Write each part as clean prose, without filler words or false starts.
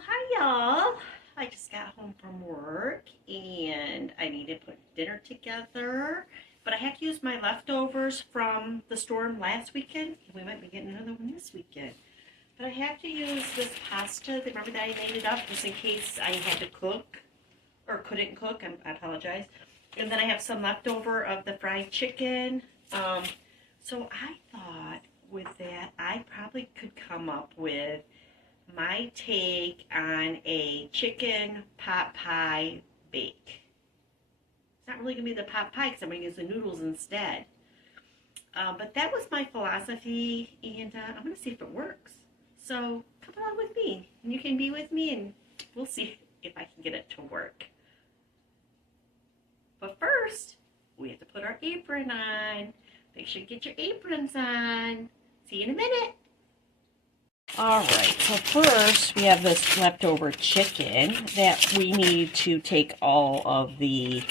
Well, hi y'all. I just got home from work and I need to put dinner together. But I had to use my leftovers from the storm last weekend. We might be getting another one this weekend. But I have to use this pasta. Remember that I made it up just in case I had to cook or couldn't cook. I apologize. And then I have some leftover of the fried chicken. So I thought with that, I probably could come up with my take on a chicken pot pie bake. It's not really going to be the pot pie because I'm going to use the noodles instead. But that was my philosophy, and I'm going to see if it works. So come along with me, and you can be with me, and we'll see if I can get it to work. But first, we have to put our apron on. Make sure you get your aprons on. See you in a minute. Alright, so first we have this leftover chicken that we need to take all of the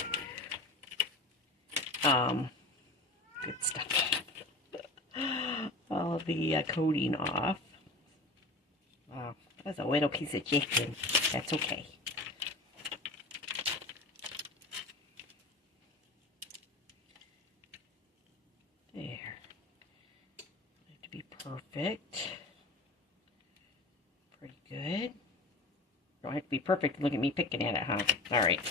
good stuff, all of the coating off. Wow, that's a little piece of chicken. That's okay. There. Have to be perfect. Pretty good. Don't have to be perfect. Look at me picking at it, huh? Alright.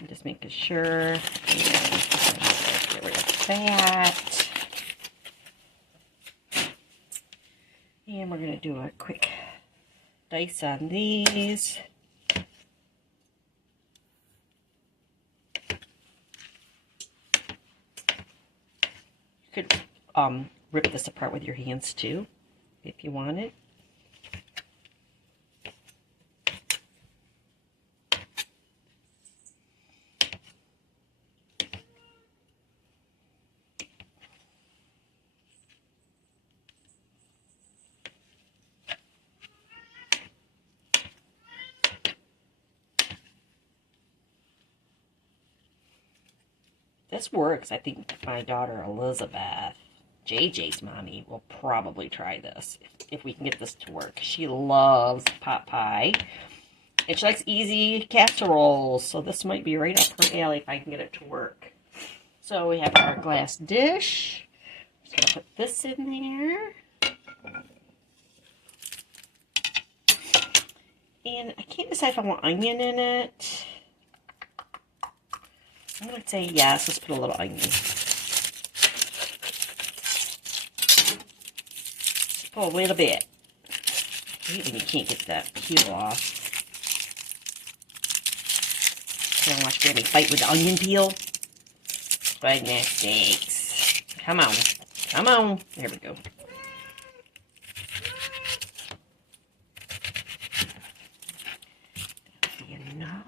I'm just making sure. Get rid of that. And we're going to do a quick dice on these. You could rip this apart with your hands too, if you wanted. This works. I think my daughter Elizabeth, JJ's mommy, will probably try this if we can get this to work. She loves pot pie. And she likes easy casseroles, so this might be right up her alley if I can get it to work. So we have our glass dish. Just gonna put this in there. And I can't decide if I want onion in it. I would say yes. Let's put a little onion. Just put a little bit. And you can't get that peel off. I don't watch Grammy fight with the onion peel. Goodness sakes. Come on. Come on. There we go. That'll be enough.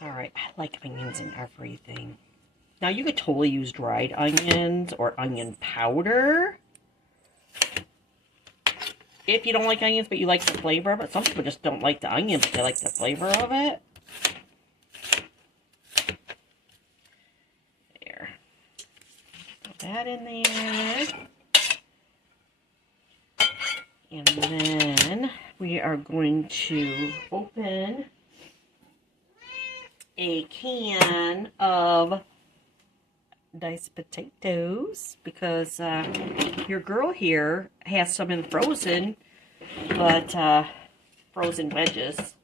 Alright, I like onions in everything. Now, you could totally use dried onions or onion powder. If you don't like onions, but you like the flavor of it. Some people just don't like the onion, but they like the flavor of it. There. Put that in there. And then we are going to open a can of diced potatoes because your girl here has some in frozen, but frozen wedges.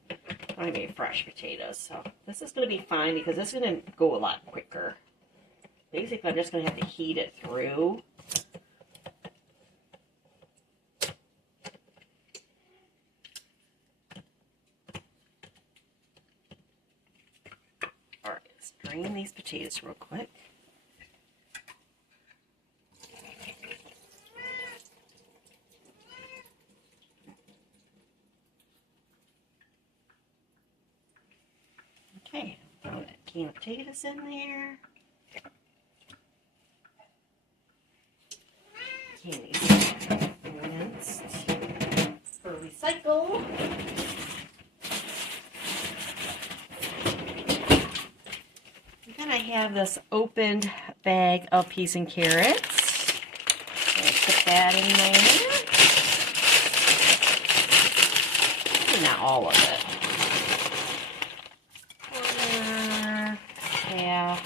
I made fresh potatoes, so this is going to be fine because this is going to go a lot quicker. Basically, I'm just going to have to heat it through. Alright, let's drain these potatoes real quick. Okay, throw that can of potatoes in there. Candy's minced. have this opened bag of peas and carrots. I'll put that in there. Not all of it. Quarter, half.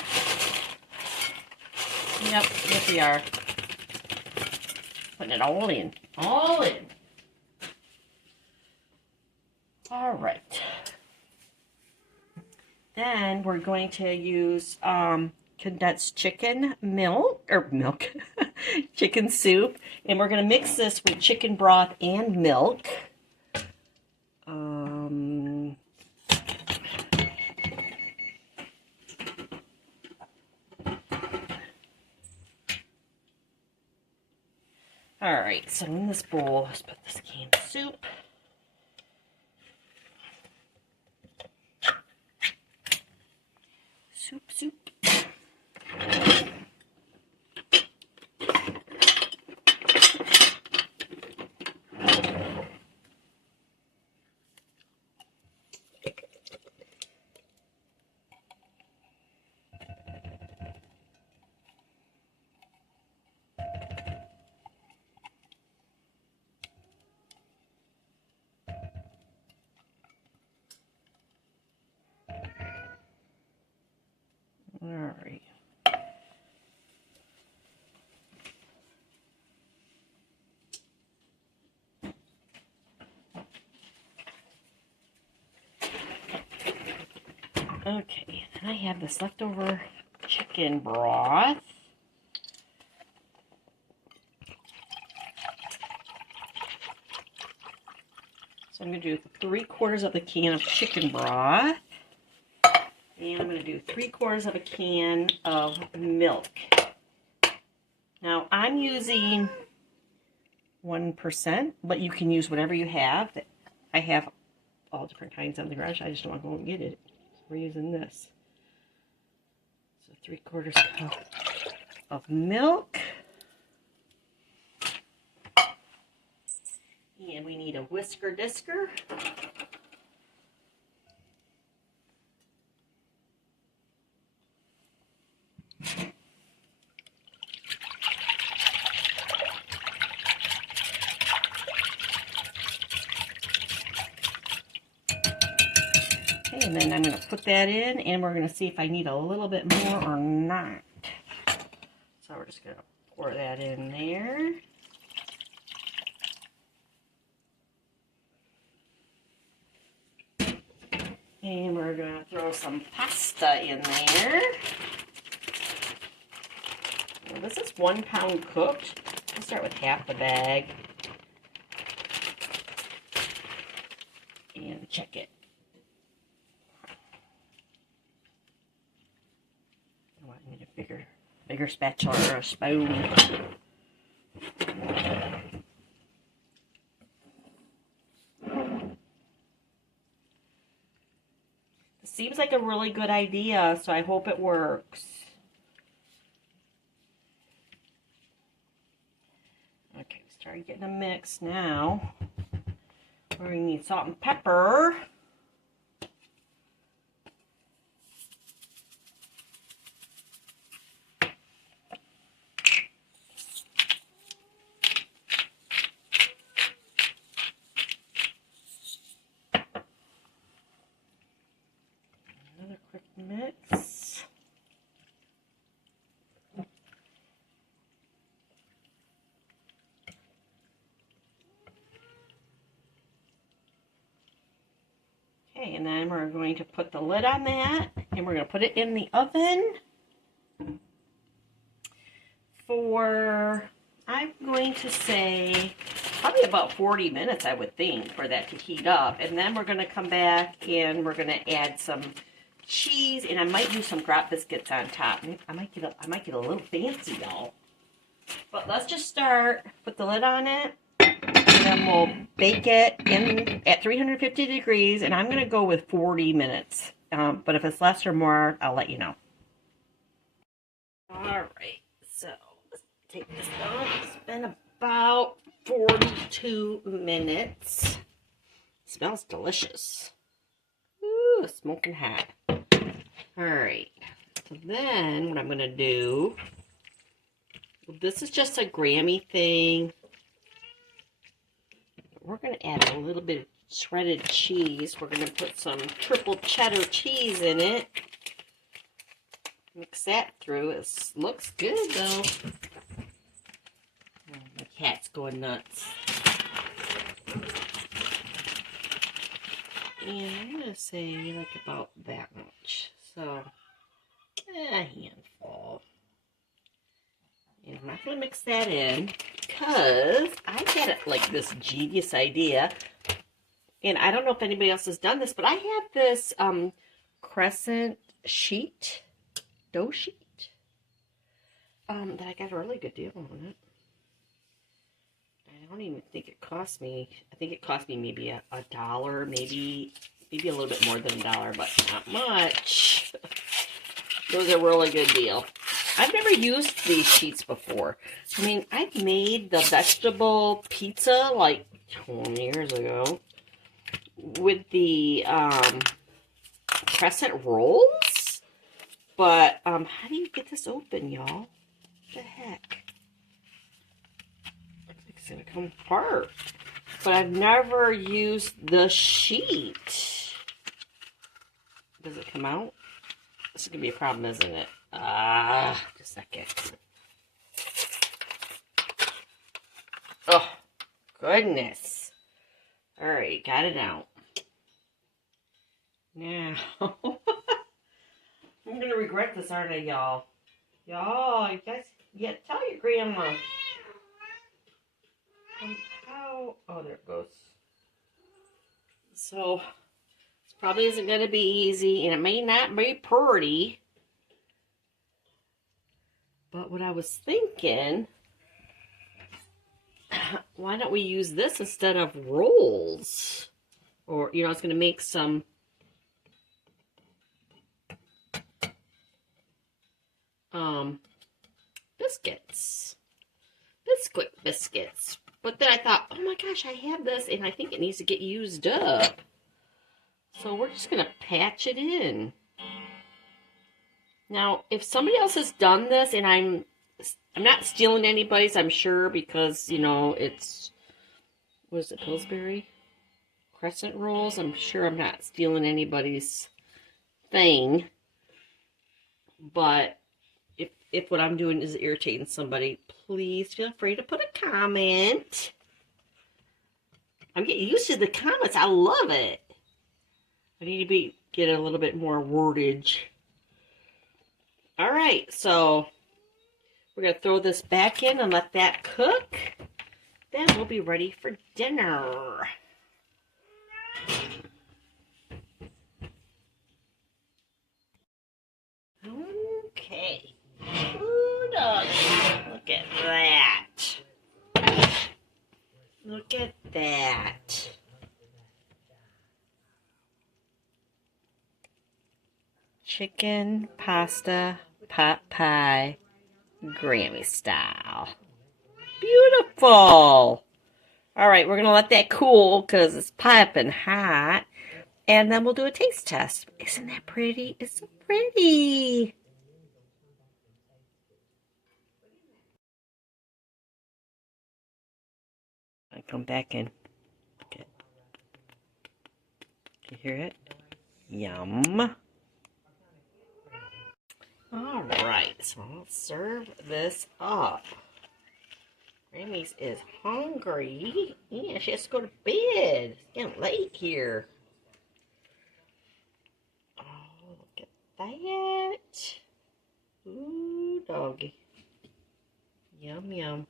Yep, here we are. Putting it all in. All in. All right. Then we're going to use condensed chicken chicken soup, and we're going to mix this with chicken broth and milk. All right, so in this bowl, let's put this canned soup. Soup. All right. Okay, then I have this leftover chicken broth. So I'm going to do 3/4 of a can of chicken broth. And I'm going to do 3/4 of a can of milk. Now I'm using 1%, but you can use whatever you have. I have all different kinds in the garage. I just don't want to go and get it. So we're using this. So 3/4 cup of milk. And we need a whisker disker. And then I'm going to put that in, and we're going to see if I need a little bit more or not. So we're just going to pour that in there. And we're going to throw some pasta in there. Now, this is 1 pound cooked. I'll start with half the bag. And check it. I need a bigger spatula or a spoon. This seems like a really good idea, so I hope it works. Okay, start getting a mix now. We're going to need salt and pepper. Another quick mix. Okay, and then we're going to put the lid on that, and we're going to put it in the oven for, I'm going to say, probably about 40 minutes, I would think, for that to heat up. And then we're going to come back, and we're going to add some cheese, and I might do some Grout biscuits on top. I might get a little fancy, y'all. But let's just start, put the lid on it. And then we'll bake it in at 350 degrees, and I'm going to go with 40 minutes. But if it's less or more, I'll let you know. All right, so let's take this out. It's been about 42 minutes. It smells delicious. Ooh, smoking hot. All right, So then what I'm going to do, this is just a Grammy thing. We're going to add a little bit of shredded cheese. We're going to put some triple cheddar cheese in it. Mix that through. It looks good though. Oh, my cat's going nuts. And I'm going to say like about that much. So, a handful. And I'm not going to mix that in because I had like this genius idea. And I don't know if anybody else has done this, but I have this crescent sheet, dough sheet, that I got a really good deal on it. I don't even think it cost me, I think it cost me maybe a dollar, maybe a little bit more than $1, but not much. It was a really good deal. I've never used these sheets before. I mean, I've made the vegetable pizza like 20 years ago with the crescent rolls, but how do you get this open, y'all? What the heck? It's gonna come apart. But I've never used the sheet. Does it come out? This is gonna be a problem, isn't it? Just a second. Oh, goodness. All right, got it out. Now, I'm gonna regret this, aren't I, y'all? Y'all, you guys, yeah, tell your grandma. How? Oh, there it goes. So, this probably isn't going to be easy, and it may not be pretty. But what I was thinking, why don't we use this instead of rolls? Or, you know, it's going to make some biscuits. Biscuit biscuits. But then I thought, oh my gosh, I have this, and I think it needs to get used up. So we're just going to patch it in. Now, if somebody else has done this, and I'm not stealing anybody's, I'm sure, because, you know, it's, what is it, Pillsbury? Crescent rolls? I'm sure I'm not stealing anybody's thing. But if what I'm doing is irritating somebody, please feel free to put a comment. I'm getting used to the comments. I love it. I need to get a little bit more wordage. All right, so we're going to throw this back in and let that cook. Then we'll be ready for dinner. Okay. Ooh, doggy. Look at that. Look at that. Chicken pasta pot pie, Grammy style. Beautiful. All right, we're going to let that cool because it's piping hot. And then we'll do a taste test. Isn't that pretty? It's so pretty. I come back in. Okay. Can you hear it? Yum. All right, so I'll serve this up. Grammy's is hungry. Yeah, she has to go to bed. It's getting late here. Oh, look at that. Ooh, doggy. Yum, yum.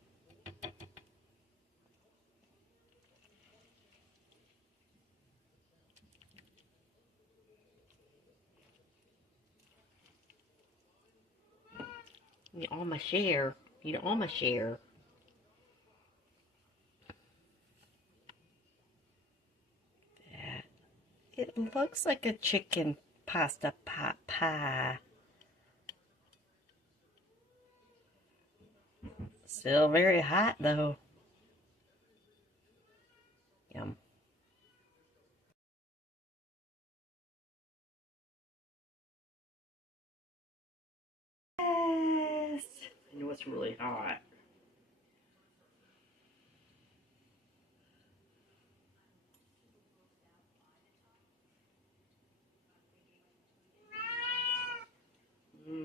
You on my share. You on my share. That. It looks like a chicken pasta pot pie. Still very hot though. Yum. Yes! I know it's really hot.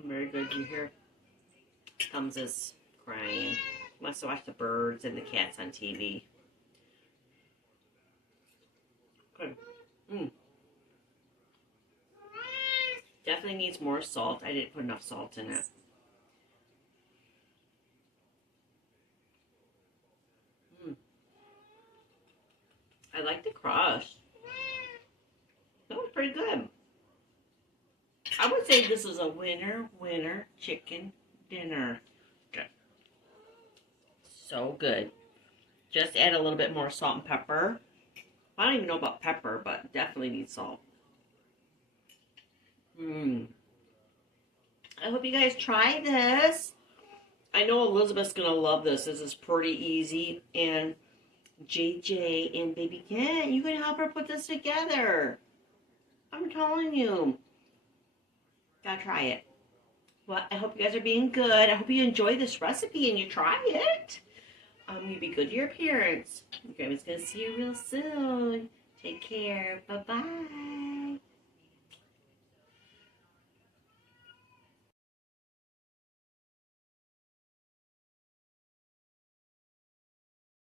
Very good. You hear Thumbs is crying. He wants to watch the birds and the cats on TV. Good. Definitely needs more salt. I didn't put enough salt in it. I like the crust. That was pretty good. I would say this is a winner chicken dinner. Okay. So good. Just add a little bit more salt and pepper. I don't even know about pepper, but definitely need salt. I hope you guys try this. I know Elizabeth's going to love this. This is pretty easy. And JJ and Baby Kent, you can help her put this together. I'm telling you. Gotta try it. Well, I hope you guys are being good. I hope you enjoy this recipe and you try it. You be good to your parents. Your grandma's gonna see you real soon. Take care. Bye-bye.